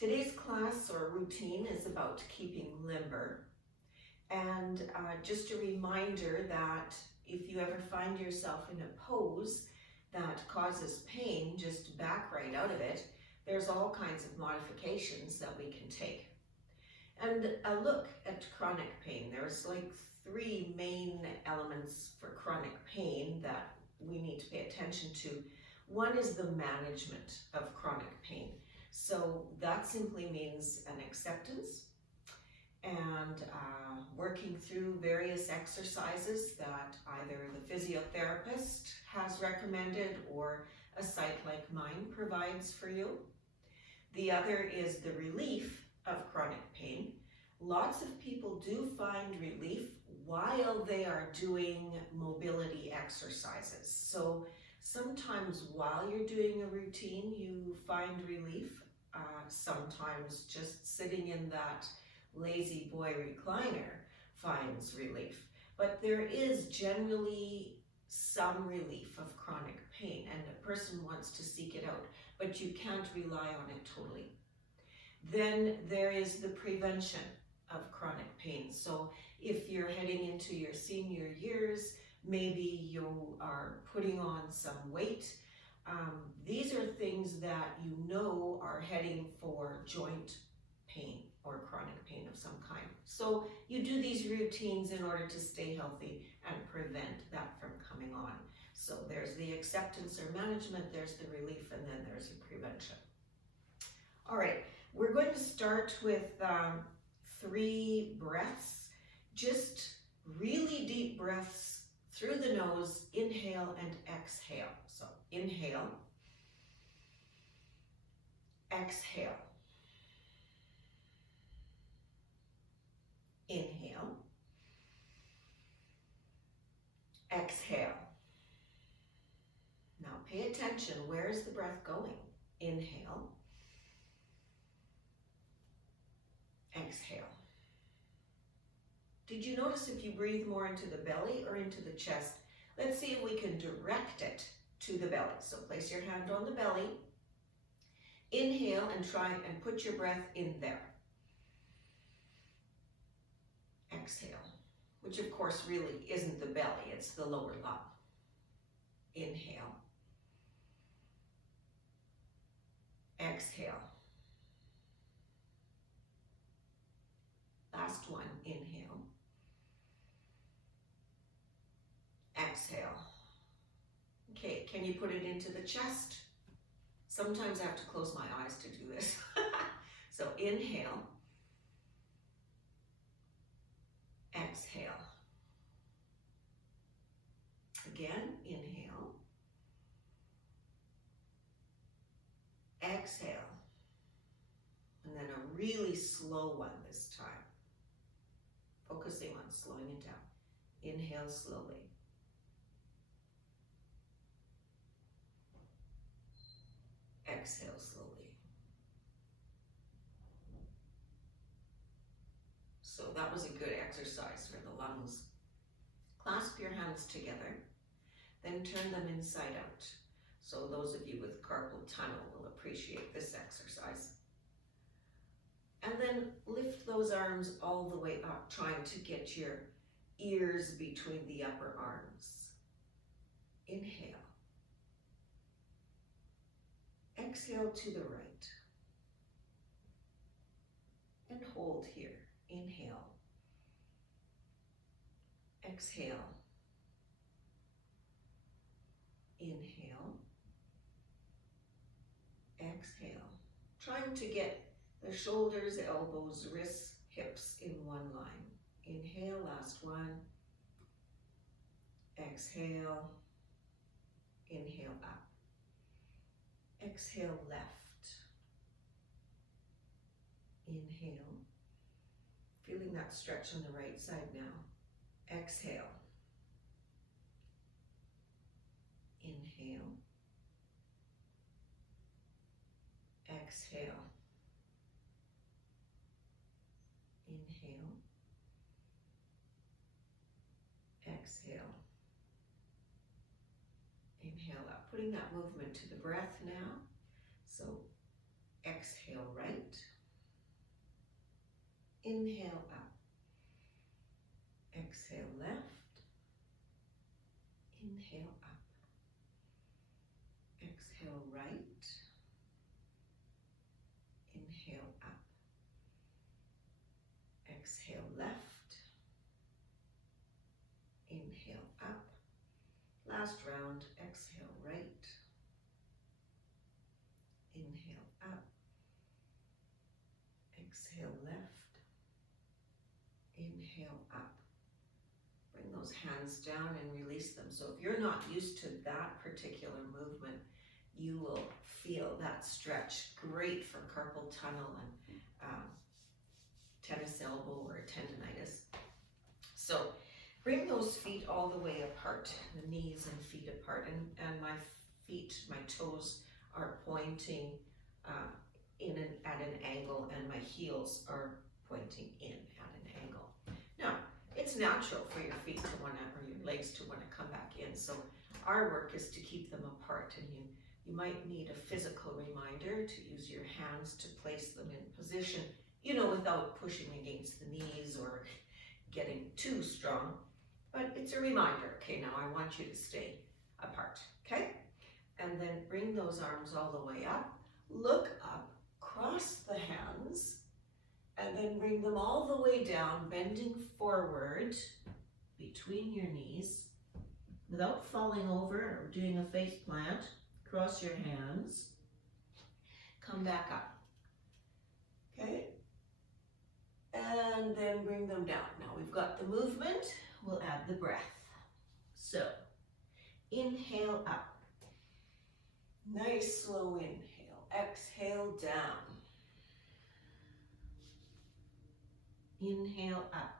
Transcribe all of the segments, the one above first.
Today's class or routine is about keeping limber, and just a reminder that if you ever find yourself in a pose that causes pain, just back right out of it. There's all kinds of modifications that we can take. And a look at chronic pain. There's like 3 main elements for chronic pain that we need to pay attention to. One is the management of chronic pain. So that simply means an acceptance and working through various exercises that either the physiotherapist has recommended or a site like mine provides for you. The other is the relief of chronic pain. Lots of people do find relief while they are doing mobility exercises. So sometimes while you're doing a routine, you find relief. Sometimes just sitting in that lazy boy recliner finds relief. But there is generally some relief of chronic pain, and a person wants to seek it out, but you can't rely on it totally. Then there is the prevention of chronic pain. So if you're heading into your senior years, maybe you are putting on some weight. These are things that you know are heading for joint pain or chronic pain of some kind. So you do these routines in order to stay healthy and prevent that from coming on. So there's the acceptance or management, there's the relief, and then there's the prevention. All right, we're going to start with 3 breaths, just really deep breaths through the nose, inhale and exhale. So inhale, exhale, inhale, exhale. Now pay attention, where is the breath going? Inhale, exhale. Did you notice if you breathe more into the belly or into the chest? Let's see if we can direct it to the belly. So place your hand on the belly. Inhale and try and put your breath in there. Exhale, which of course really isn't the belly, it's the lower lung. Inhale. Exhale. Last one, inhale. Exhale. Okay, can you put it into the chest? Sometimes I have to close my eyes to do this. So inhale. Exhale. Again, inhale. Exhale. And then a really slow one this time. Focusing on slowing it down. Inhale slowly. Exhale slowly. So that was a good exercise for the lungs. Clasp your hands together, then turn them inside out. So those of you with carpal tunnel will appreciate this exercise. And then lift those arms all the way up, trying to get your ears between the upper arms. Inhale. Exhale to the right. And hold here. Inhale. Exhale. Inhale. Exhale. Trying to get the shoulders, elbows, wrists, hips in one line. Inhale, last one. Exhale. Inhale up. Exhale left. Inhale. Feeling that stretch on the right side now. Exhale. Inhale. Exhale. Inhale. Exhale. Inhale up. Putting that movement to the breath now. So exhale right. Inhale up. Exhale left. Inhale up. Exhale right. Inhale up. Exhale left. Inhale up. Last round, exhale right. Inhale up. Exhale left. Inhale up. Bring those hands down and release them. So if you're not used to that particular movement, you will feel that stretch. Great for carpal tunnel and tennis elbow or tendonitis. So bring those feet all the way apart, the knees and feet apart, and my feet, my toes are pointing at an angle, and my heels are pointing in at an angle. Now, it's natural for your feet to want to, or your legs to want to come back in. So our work is to keep them apart, and you might need a physical reminder to use your hands to place them in position, you know, without pushing against the knees or getting too strong. But it's a reminder. Okay, now I want you to stay apart, okay? And then bring those arms all the way up. Look up, cross the hands, and then bring them all the way down, bending forward between your knees without falling over or doing a face plant. Cross your hands. Come back up. Okay? And then bring them down. Now we've got the movement. We'll add the breath. So, inhale up. Nice slow inhale. Exhale down. Inhale up.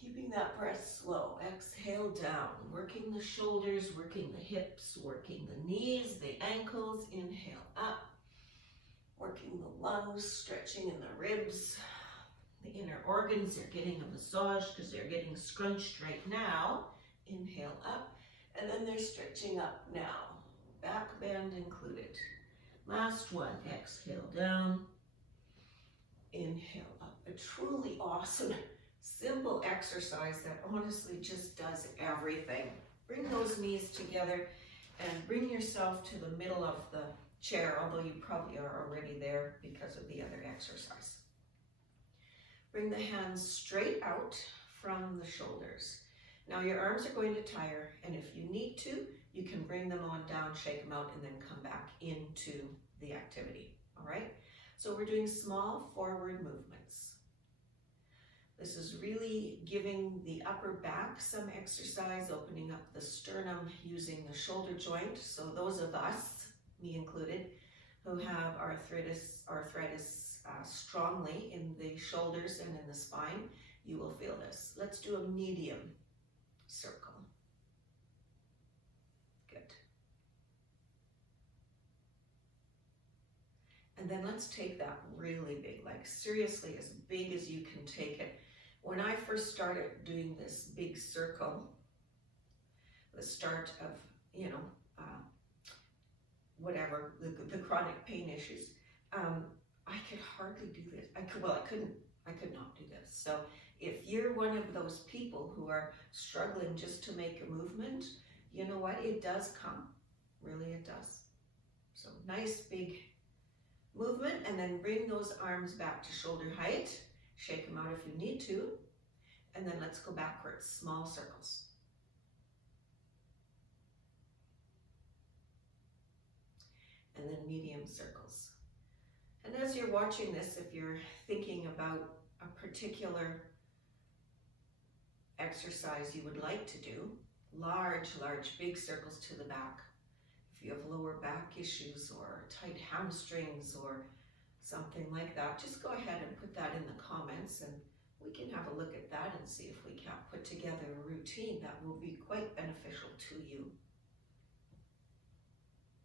Keeping that breath slow. Exhale down. Working the shoulders, working the hips, working the knees, the ankles. Inhale up. Working the lungs, stretching in the ribs. The inner organs are getting a massage because they're getting scrunched right now. Inhale up. And then they're stretching up now. Back bend included. Last one. Exhale down. Inhale up. A truly awesome, simple exercise that honestly just does everything. Bring those knees together and bring yourself to the middle of the chair, although you probably are already there because of the other exercise. Bring the hands straight out from the shoulders. Now your arms are going to tire, and if you need to, you can bring them on down, shake them out, and then come back into the activity, all right? So we're doing small forward movements. This is really giving the upper back some exercise, opening up the sternum using the shoulder joint. So those of us, me included, who have arthritis strongly in the shoulders and in the spine, you will feel this. Let's do a medium circle. Good. And then let's take that really big, like seriously as big as you can take it. When I first started doing this big circle, the start of, whatever, the chronic pain issues, I could hardly do this. I could not do this. So if you're one of those people who are struggling just to make a movement, you know what? It does come. Really, it does. So nice big movement, and then bring those arms back to shoulder height. Shake them out if you need to. And then let's go backwards, small circles. And then medium circles. And as you're watching this, if you're thinking about a particular exercise you would like to do, large, big circles to the back. If you have lower back issues or tight hamstrings or something like that, just go ahead and put that in the comments, and we can have a look at that and see if we can't put together a routine that will be quite beneficial to you.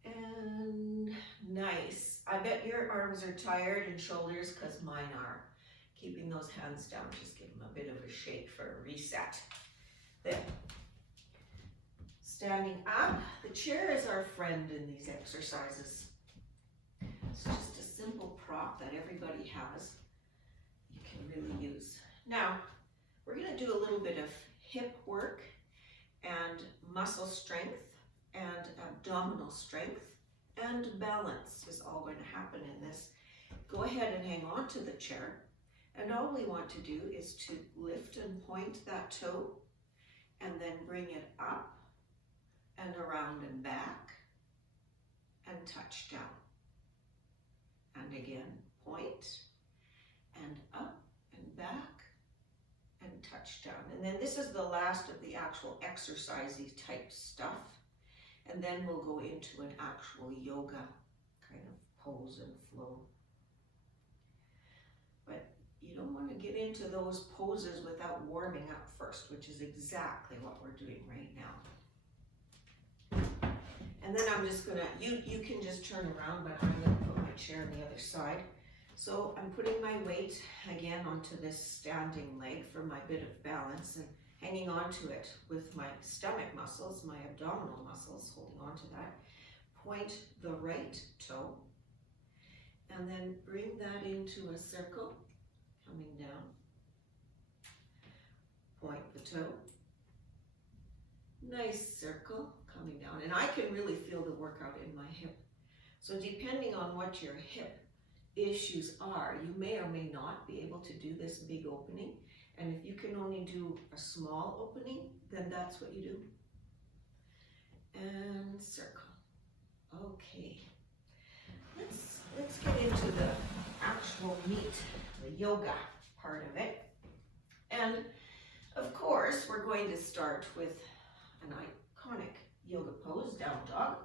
And nice. I bet your arms are tired and shoulders, because mine are. Keeping those hands down, just give them a bit of a shake for a reset. Then, standing up. The chair is our friend in these exercises. It's just a simple prop that everybody has. you can really use. Now, we're going to do a little bit of hip work and muscle strength and abdominal strength, and balance is all going to happen in this. Go ahead and hang on to the chair, and all we want to do is to lift and point that toe and then bring it up and around and back and touch down. And again, point and up and back and touch down. And then this is the last of the actual exercisey type stuff. And then we'll go into an actual yoga kind of pose and flow. But you don't want to get into those poses without warming up first, which is exactly what we're doing right now. And then I'm just gonna, you can just turn around, but I'm gonna put my chair on the other side. So I'm putting my weight again onto this standing leg for my bit of balance and hanging onto it with my stomach muscles, my abdominal muscles, holding on to that. Point the right toe and then bring that into a circle, coming down. Point the toe. Nice circle coming down. And I can really feel the workout in my hip. So depending on what your hip issues are, you may or may not be able to do this big opening. And if you can only do a small opening, then that's what you do. And circle. Okay. Let's get into the actual meat, the yoga part of it. And of course, we're going to start with an iconic yoga pose, down dog.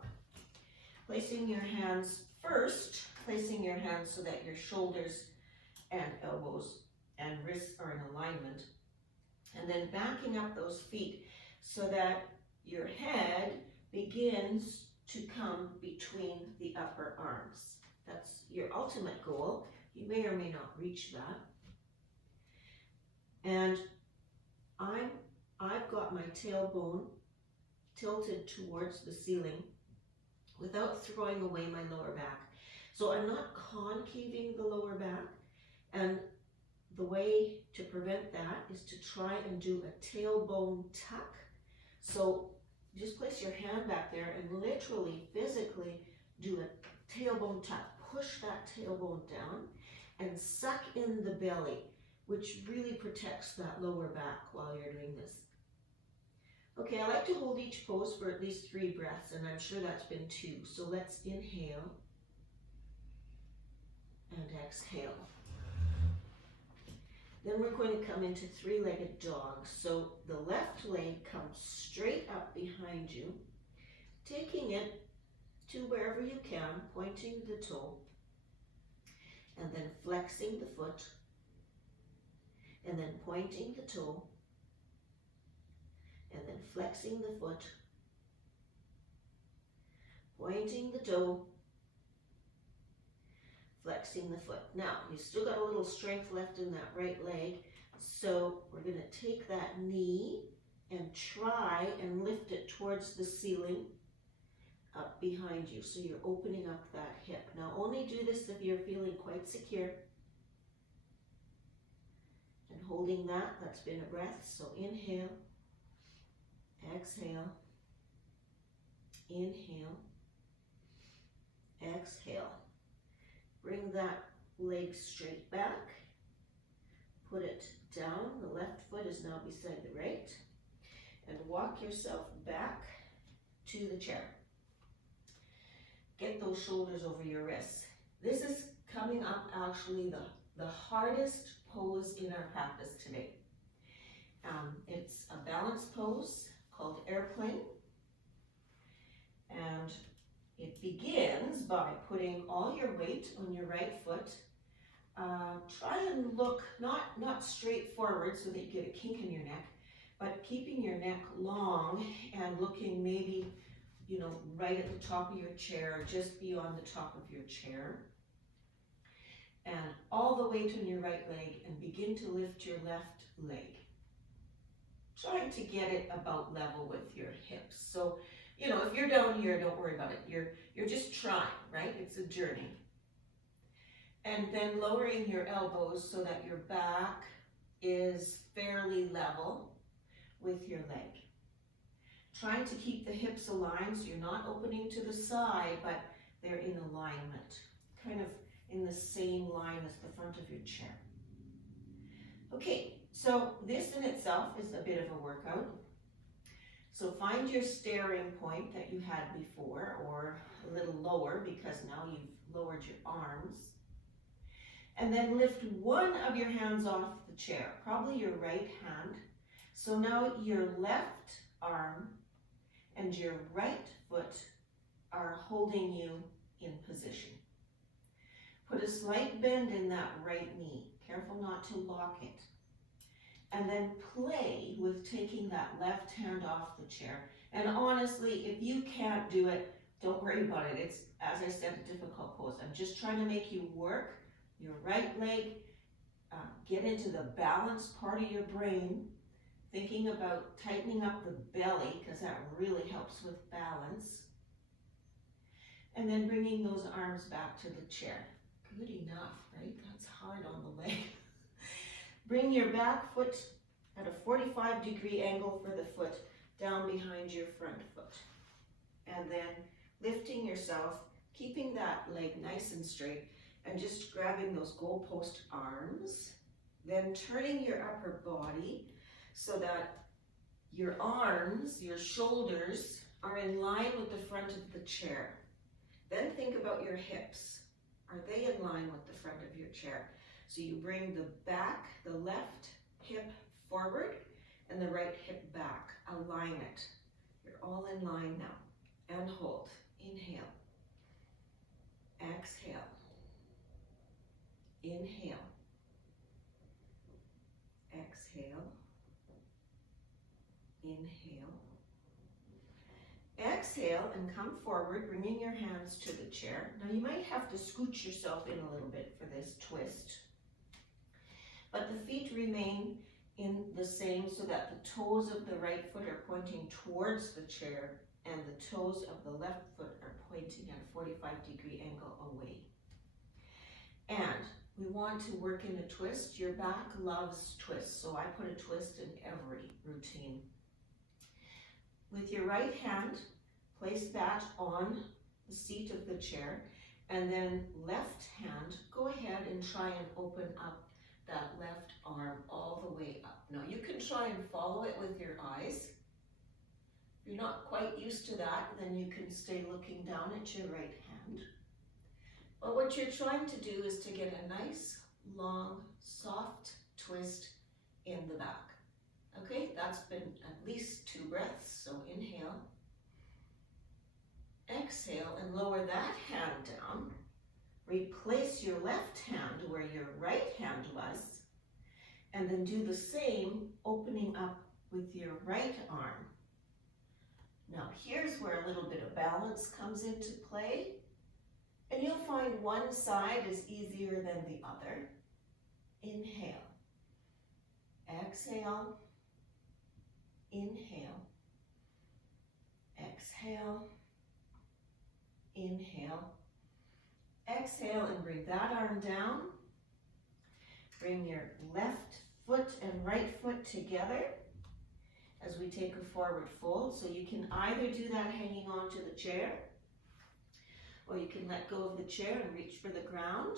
Placing your hands first, placing your hands so that your shoulders and elbows and wrists are in alignment, and then backing up those feet so that your head begins to come between the upper arms. That's your ultimate goal. You may or may not reach that. And I've got my tailbone tilted towards the ceiling without throwing away my lower back. So I'm not concaving the lower back, and the way to prevent that is to try and do a tailbone tuck. So just place your hand back there and literally, physically do a tailbone tuck. Push that tailbone down and suck in the belly, which really protects that lower back while you're doing this. Okay, I like to hold each pose for at least 3 breaths, and I'm sure that's been 2. So let's inhale and exhale. Then we're going to come into 3-legged dog. So the left leg comes straight up behind you, taking it to wherever you can, pointing the toe, and then flexing the foot, and then pointing the toe, and then flexing the foot, pointing the toe, flexing the foot. Now, you still got a little strength left in that right leg, so we're going to take that knee and try and lift it towards the ceiling up behind you. So you're opening up that hip. Now, only do this if you're feeling quite secure. And holding that, that's been a breath. So inhale, exhale, inhale, exhale. Bring that leg straight back, put it down, the left foot is now beside the right, and walk yourself back to the chair. Get those shoulders over your wrists. This is coming up actually the hardest pose in our practice today. It's a balance pose called airplane, and it begins by putting all your weight on your right foot. Try and look not straight forward so that you get a kink in your neck, but keeping your neck long and looking maybe, right at the top of your chair, just beyond the top of your chair. And all the weight on your right leg, and begin to lift your left leg. Try to get it about level with your hips. So, if you're down here, don't worry about it. You're just trying, right? It's a journey. And then lowering your elbows so that your back is fairly level with your leg. Trying to keep the hips aligned so you're not opening to the side, but they're in alignment, kind of in the same line as the front of your chair. Okay, so this in itself is a bit of a workout. So find your staring point that you had before, or a little lower because now you've lowered your arms. And then lift one of your hands off the chair, probably your right hand. So now your left arm and your right foot are holding you in position. Put a slight bend in that right knee. Careful not to lock it. And then play with taking that left hand off the chair. And honestly, if you can't do it, don't worry about it. It's, as I said, a difficult pose. I'm just trying to make you work your right leg, get into the balance part of your brain, thinking about tightening up the belly, because that really helps with balance. And then bringing those arms back to the chair. Good enough, right? That's hard on the leg. Bring your back foot at a 45-degree angle for the foot down behind your front foot. And then lifting yourself, keeping that leg nice and straight, and just grabbing those goalpost arms. Then turning your upper body so that your arms, your shoulders are in line with the front of the chair. Then think about your hips. Are they in line with the front of your chair? So you bring the back, the left hip forward and the right hip back. Align it. You're all in line now. And hold. Inhale. Exhale. Inhale. Exhale. Inhale. Exhale and come forward, bringing your hands to the chair. Now you might have to scooch yourself in a little bit for this twist. But the feet remain in the same so that the toes of the right foot are pointing towards the chair and the toes of the left foot are pointing at a 45-degree angle away. And we want to work in a twist. Your back loves twists, so I put a twist in every routine. With your right hand, place that on the seat of the chair, and then left hand, go ahead and try and open up that left arm all the way up. Now you can try and follow it with your eyes. If you're not quite used to that, then you can stay looking down at your right hand. But what you're trying to do is to get a nice, long, soft twist in the back. Okay, that's been at least 2 breaths, so inhale. Exhale and lower that hand down. Replace your left hand where your right hand was, and then do the same, opening up with your right arm. Now here's where a little bit of balance comes into play, and you'll find one side is easier than the other. Inhale. Exhale. Inhale. Exhale. Inhale. Exhale and bring that arm down. Bring your left foot and right foot together as we take a forward fold. So you can either do that hanging onto the chair, or you can let go of the chair and reach for the ground.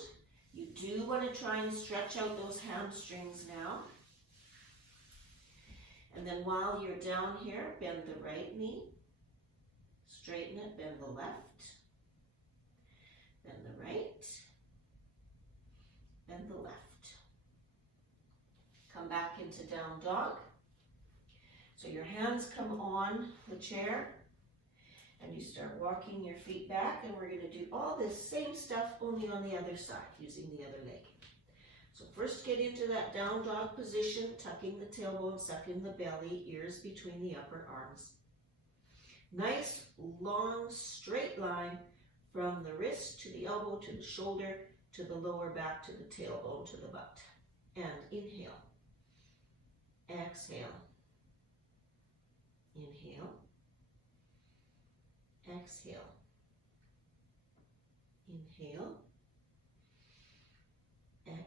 You do want to try and stretch out those hamstrings now. And then while you're down here, bend the right knee, straighten it, bend the left, bend the right, bend the left. Come back into down dog. So your hands come on the chair and you start walking your feet back, and we're going to do all this same stuff only on the other side using the other leg. So first get into that down dog position, tucking the tailbone, sucking the belly, ears between the upper arms. Nice, long, straight line from the wrist to the elbow to the shoulder to the lower back to the tailbone to the butt. And inhale. Exhale. Inhale. Exhale. Inhale.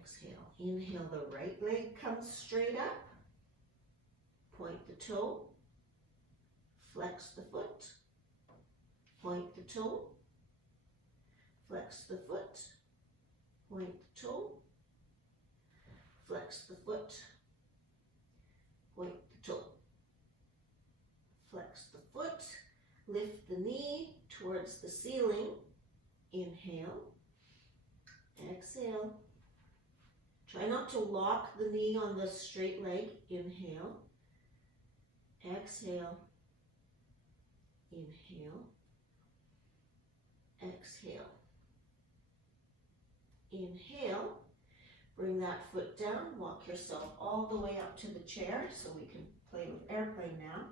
exhale. Inhale, the right leg comes straight up. Point the toe. Flex the foot. Point the toe. Flex the foot. Point the toe. Flex the foot. Point the toe. Flex the foot. Lift the knee towards the ceiling. Inhale. Exhale. Try not to lock the knee on the straight leg. Inhale. Exhale. Inhale. Exhale. Inhale. Bring that foot down. Walk yourself all the way up to the chair so we can play with airplane now.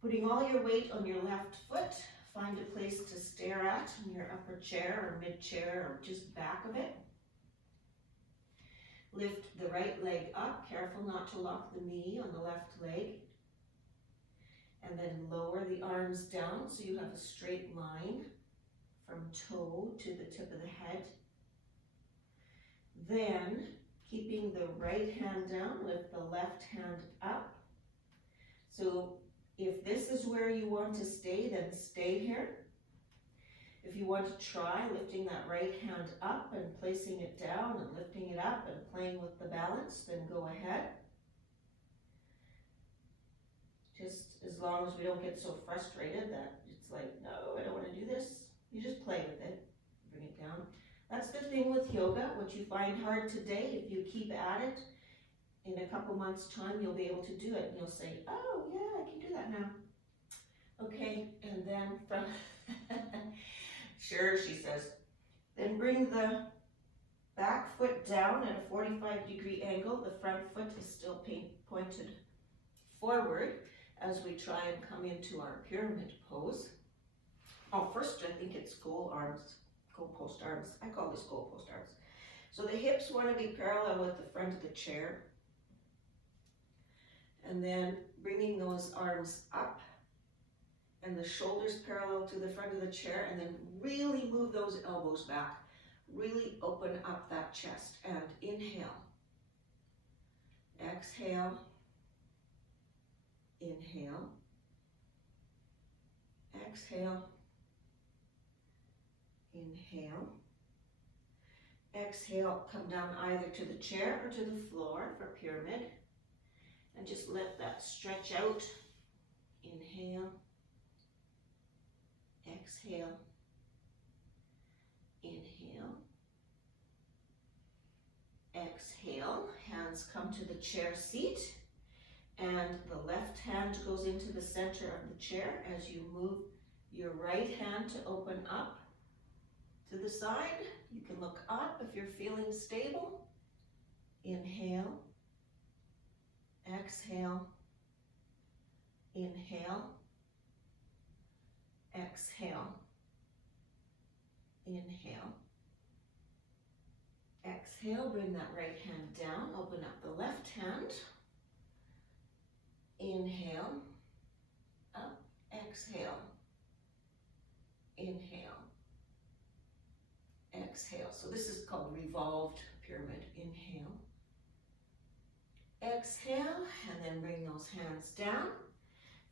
Putting all your weight on your left foot. Find a place to stare at in your upper chair or mid-chair or just back of it. Lift the right leg up. Careful not to lock the knee on the left leg. And then lower the arms down so you have a straight line from toe to the tip of the head. Then, keeping the right hand down, lift the left hand up. So if this is where you want to stay, then stay here. If you want to try lifting that right hand up and placing it down and lifting it up and playing with the balance, then go ahead. Just as long as we don't get so frustrated that it's like, no, I don't want to do this. You just play with it, bring it down. That's the thing with yoga. What you find hard today, if you keep at it, in a couple months' time, you'll be able to do it. And you'll say, oh, yeah, I can do that now. Okay, and then from, sure, she says, then bring the back foot down at a 45-degree angle. The front foot is still pointed forward as we try and come into our pyramid pose. Oh, first I think it's goal post arms. I call this goal post arms. So the hips want to be parallel with the front of the chair. And then bringing those arms up and the shoulders parallel to the front of the chair, and then really move those elbows back. Really open up that chest and inhale. Exhale. Inhale. Exhale. Inhale. Exhale, come down either to the chair or to the floor for pyramid. And just let that stretch out. Inhale. Exhale. Inhale. Exhale. Hands come to the chair seat. And the left hand goes into the center of the chair as you move your right hand to open up to the side. You can look up if you're feeling stable. Inhale. Exhale. Inhale. Exhale. Inhale. Exhale, bring that right hand down. Open up the left hand. Inhale. Up. Exhale. Inhale. Exhale. So this is called revolved pyramid. Inhale. Exhale, and then bring those hands down.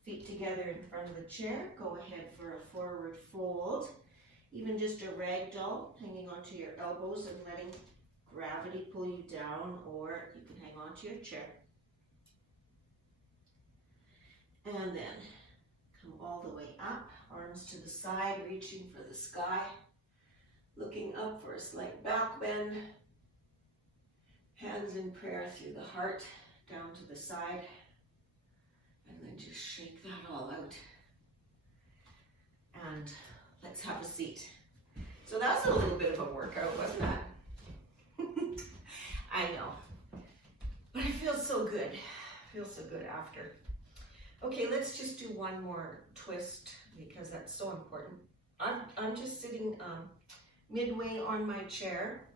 Feet together in front of the chair. Go ahead for a forward fold. Even just a ragdoll, hanging onto your elbows and letting gravity pull you down, or you can hang onto your chair. And then come all the way up, arms to the side, reaching for the sky. Looking up for a slight back bend. Hands in prayer through the heart, down to the side. And then just shake that all out. And let's have a seat. So that's a little bit of a workout, wasn't it? I know. But it feels so good. Feels so good after. Okay, let's just do one more twist because that's so important. I'm just sitting midway on my chair,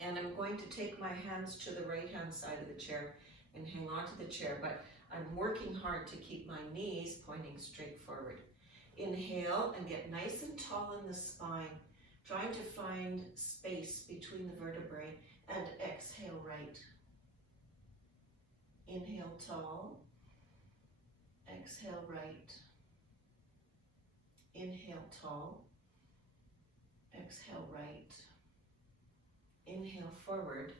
and I'm going to take my hands to the right hand side of the chair and hang on to the chair, but I'm working hard to keep my knees pointing straight forward. Inhale and get nice and tall in the spine. trying to find space between the vertebrae, and exhale right. Inhale tall, exhale right. Inhale tall, exhale right. Inhale forward.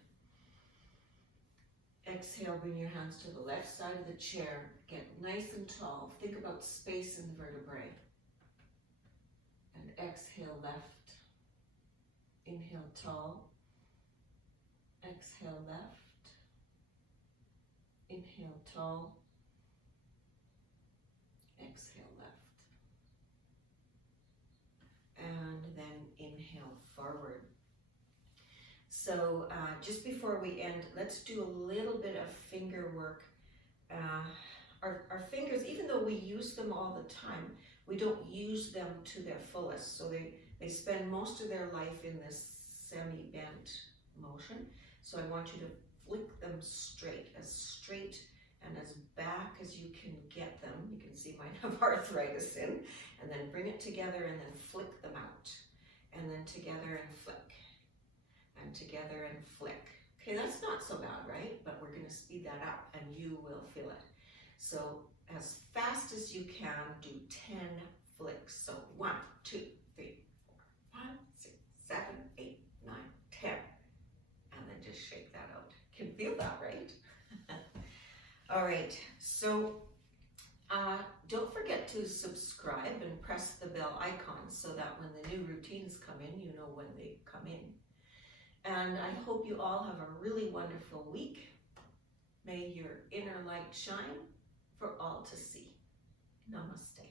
Exhale, bring your hands to the left side of the chair. Get nice and tall. Think about space in the vertebrae. And exhale left. Inhale tall. Exhale left. Inhale tall. Exhale left. And then inhale forward. So just before we end, let's do a little bit of finger work. Our fingers, even though we use them all the time, we don't use them to their fullest. So they spend most of their life in this semi-bent motion. So I want you to flick them straight and as back as you can get them. You can see mine have arthritis in. And then bring it together and then flick them out. And then together and flick. And together and flick. Okay, that's not so bad, right? But we're going to speed that up and you will feel it. So as fast as you can, do 10 flicks. So 1, 2, 3, 4, 5, 6, 7, 8, 9, 10. And then just shake that out. You can feel that, right? All right, so don't forget to subscribe and press the bell icon so that when the new routines come in, you know when they come in. And I hope you all have a really wonderful week. May your inner light shine for all to see. Namaste.